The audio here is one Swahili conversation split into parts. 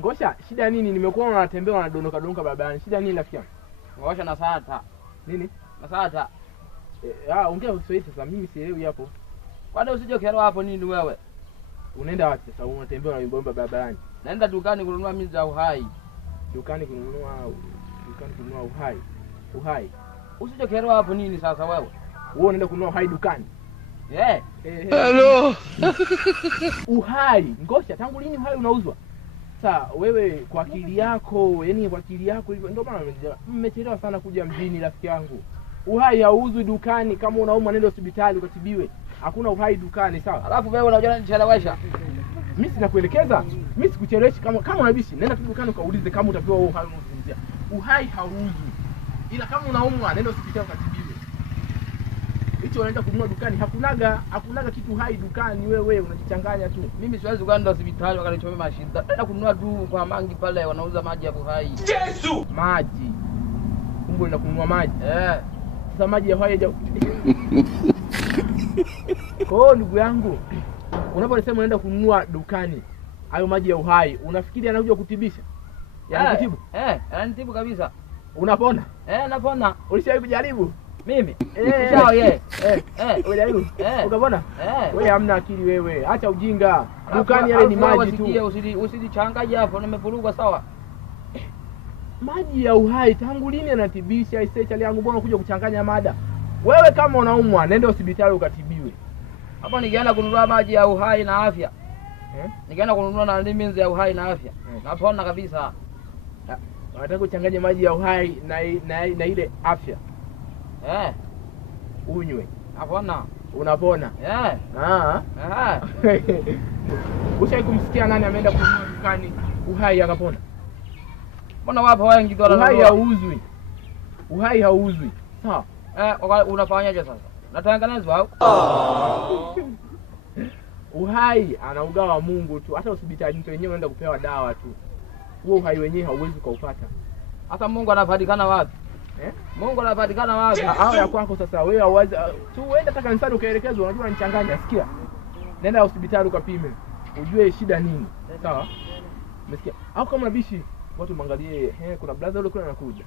Ngosha, shida nini? Nimekuwa unatembea unadondoka barabarani. Shida nini rafiki yangu? Ngosha na sata. Nini? Na sata. Ongea Kiswahili sasa, mimi sielewi hapo. Kwani usije kero hapo nini wewe? Unaenda wapi sasa? Unatembea unayumba barabarani. Naenda dukani kununua mizi ya uhai. Dukani kununua uhai. Uhai. Usije kero hapo nini sasa wewe? Wewe unaenda kununua uhai dukani? Hello. Uhai. Ngosha, tangu lini uhai unauzwa? Sasa wewe kwa akili yako, yani kwa akili yako hivyo ndio maana mmechelewa sana kuja mjini rafiki yangu. Uhai hauzwi dukani. Kama unaumwa nenda hospitali ukatibiwe. Hakuna uhai dukani, sawa? Alafu wewe unajua nichelewesha. Mimi sinakuelekeza. Mimi sikucheleweshi kama unabishi. Nenda tu dukani ukaulize kama utapewa uhai unaozungumzia. Uhai hauzwi. Ila kama unaumwa nenda hospitali ukatibiwe. Hicho unaenda kununua dukani. Hakunaga kitu hai dukani. Wewe unajichanganya tu. Mimi siwezi kwenda hospitali wakanichomea mashida. Nenda kununua tu kwa mangi pale wanauza maji ya uhai. Yesu! Maji. Kumbe unaenda kununua maji. Sasa maji ya uhai haja. Kwa ndugu yangu, unaposema unaenda kununua dukani hayo maji ya uhai, unafikiri anakuja kutibisha? Yanakutibu? Ananitibu kabisa. Unapona? Napona. Ulishawahi kujaribu? Mimi? Sawa unajaribu? Ukapona? Wewe hamna akili wewe. Acha ujinga. Dukani yale ni maji tu. Usijichanganye hapo, nimevurugwa sawa. Maji ya uhai tangu lini yanatibisha? Isechali yangu mbona kuja kuchanganya mada? Wewe kama unaumwa nenda hospitali ukatibiwe. Hapo ningeenda kununua maji ya uhai na afya. Ningeenda kununua na limins ya uhai na afya. Napona kabisa. Unataka kuchanganya maji ya uhai na ile afya? Unywe. Napona. Unapona? Ushawahi kumsikia nani ameenda kununua dukani uhai akapona? Mbona wapo wengi tu wananunua? Uhai hauzwi. Uhai hauzwi. Sawa. Unafanyaje sasa? Natanganezwa au? Uhai anaugawa Mungu tu. Hata hospitali mtu wenyewe unaenda kupewa dawa tu. Huo uhai wenyewe hauwezi kuupata. Hata Mungu anapatikana wapi? Mungu anapatikana wapi? Hao ya kwako sasa wewe hauwezi tu uende hata kanisani ukaelekezwa, unajua unanichanganya. Sikia. Nenda hospitali ukapime. Ujue shida nini. Sawa? Umesikia? Au kama bishi watu muangalie, kuna brother yule kuna anakuja.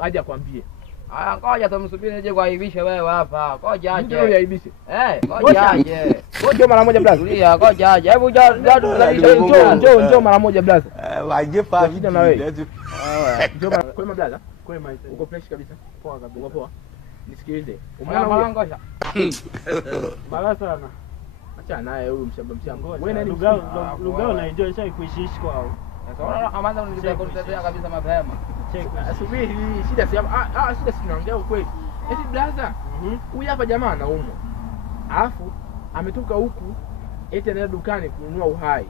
Aje akwambie. Ngoja tumsubiri nije kuaibisha wewe hapa. Ngoja aje. Ndio yaibishe. Ngoja aje. Ngoja mara moja brother. Tulia, ngoja aje. Hebu njoo mara moja brother. Waje pa shida na wewe. Njoo kwema brother. Kwema uko fresh kabisa. Poa kabisa. Uko poa. Nisikilize. Umeona ngosha. Bala sana. Acha naye huyu mshamba. Wewe nani lugha unaijua shai kuishi kwao? Sasa amaanza kunitetea kabisa mapema. Subiri, shida si hapa. Shida si tunaongea ukweli. Eti brother, huyu hapa jamaa anaumwa. Alafu ametoka huku eti anaenda dukani kununua uhai.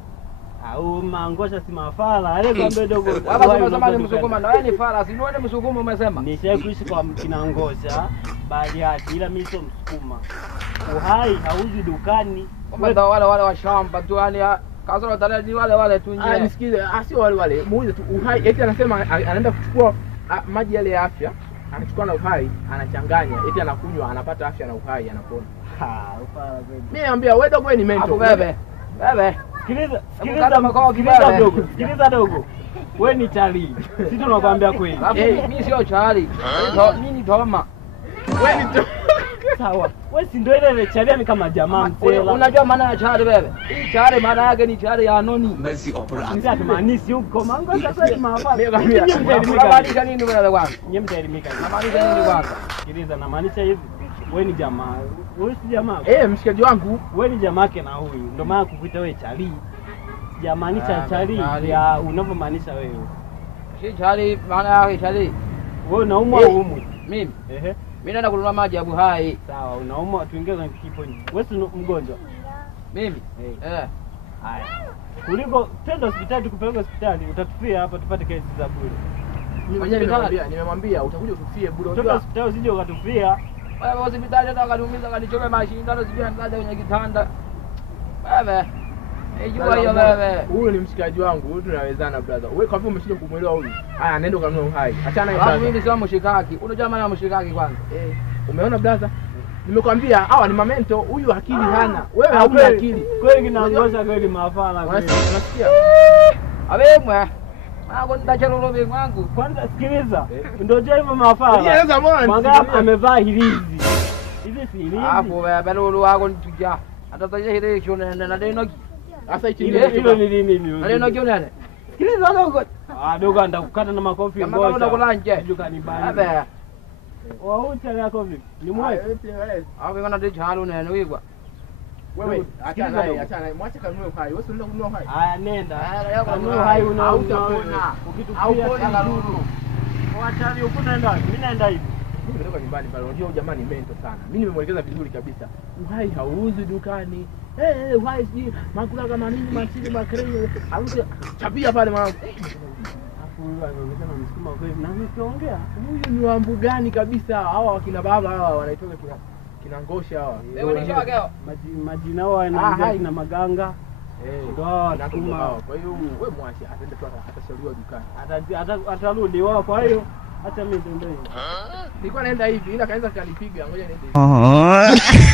Au mangosha si mafala. Ale kwambie dogo. Baba unasema ni msukuma na wewe ni fara. Si wewe ni msukuma umesema? Nishawahi kuishi kwa mkina ngosha bali ati ila mimi sio msukuma. Uhai hauzi dukani. Kwamba wale wa shamba tu yani kasoro dalali wale tu nje. Nisikize, sio wale. Muulize tu uhai eti anasema anaenda kuchukua maji yale ya afya, anachukua na uhai, anachanganya, eti anakunywa, anapata afya na uhai, anapona. Ufala kweli. Mimi naambia wewe dogo ni mentor. Bebe. Sikiliza dogo. Wewe ni chali. Sisi tunakwambia kweli. Mimi sio chali. Mimi ni Toma. Wewe ni sawa. Wewe si ndio ile chali ni kama jamaa msela. Unajua maana ya chali bebe? Hii chali maana yake ni chali ya anoni. Messi opera. Ndio tumaanisi huko mango sasa ni mafala. Unamaanisha nini wewe kwanza? Nyie mtaelimika. Unamaanisha nini kwanza? Sikiliza namaanisha hivi. Wewe ni jamaa. Wewe si jamaa. Mshikaji wangu, wewe ni jamaa yake na huyu. Ndio maana kukuita wewe chali. Jamaanisha chali ya unavyomaanisha wewe. Si chali maana yake chali. Wewe unaumwa au umwi? Mimi. Mimi naenda kununua maji ya uhai. Sawa, unaumwa tuingie kwenye kipo. Wewe si mgonjwa? Mimi. Haya. Kuliko twende hospitali tukupeleke hospitali, utatufia hapa tupate kesi za bure. Nimemwambia utakuja utufie bure. Unajua hospitali usije ukatufia. Wewe hospitali hata ukaniumiza kanichome mashindano sijui nikaja kwenye kitanda. Wewe. Jua hiyo wewe. Huyu ni mshikaji wangu, huyu tunawezana brother. Wewe kwa hivyo umeshinda kumuelewa huyu. Haya nenda kanunua uhai. Achana naye brother. Mimi sio mshikaki. Unajua maana ya mshikaki kwanza? Umeona brother? Nimekwambia hawa ni mamento, huyu akili hana. Wewe hauna akili. Kweli kinaangosha kweli mafala kweli. Unasikia? Abemwe. Mwangu nitachelo be mwangu. Kwanza sikiliza. Ndio je hivyo mafala. Nieleza bwana. Mwangapi amevaa hilizi. Hizi si hilizi. Hapo baba lolo wako nituja. Atataje hile shone na deno. Sasa hichi Hilo ni nini? Na deno kione. Sikiliza dogo. Dogo ndakukata na makofi ngoja. Kama unakula nje. Dukani bani. Baba. Waucha yako vipi? Ni mwaje? Hapo ngana ndicho halo nene wigwa. Wewe achana naye, mwache kanunue uhai. Wewe unaenda kununua uhai. Haya nenda. Kanunue uhai hautapona. Haupona lulu. Wacha huko naenda. Mimi naenda hivi. Mimi natoka nyumbani pale. Unajua jamani mento sana. Mimi nimemwelekeza vizuri kabisa. Uhai hauuzwi dukani. Uhai si makula kama nini machini makreni. Hauzi chapia pale mwanangu. Hapo huyu anaonekana msukuma kweli. Na nikiongea, huyu ni wambu gani kabisa? Hawa wakina baba hawa wanaitoka kina ngosha hawa. Wewe ni shaka. Majina hao yanaanza kina maganga. Ndio nakuma. Kwa hiyo wewe mwache atende tu atashauriwa dukani. Atarudi wao, kwa hiyo acha mimi ndio. Nilikuwa naenda hivi ila kaanza kanipiga, ngoja niende hivi.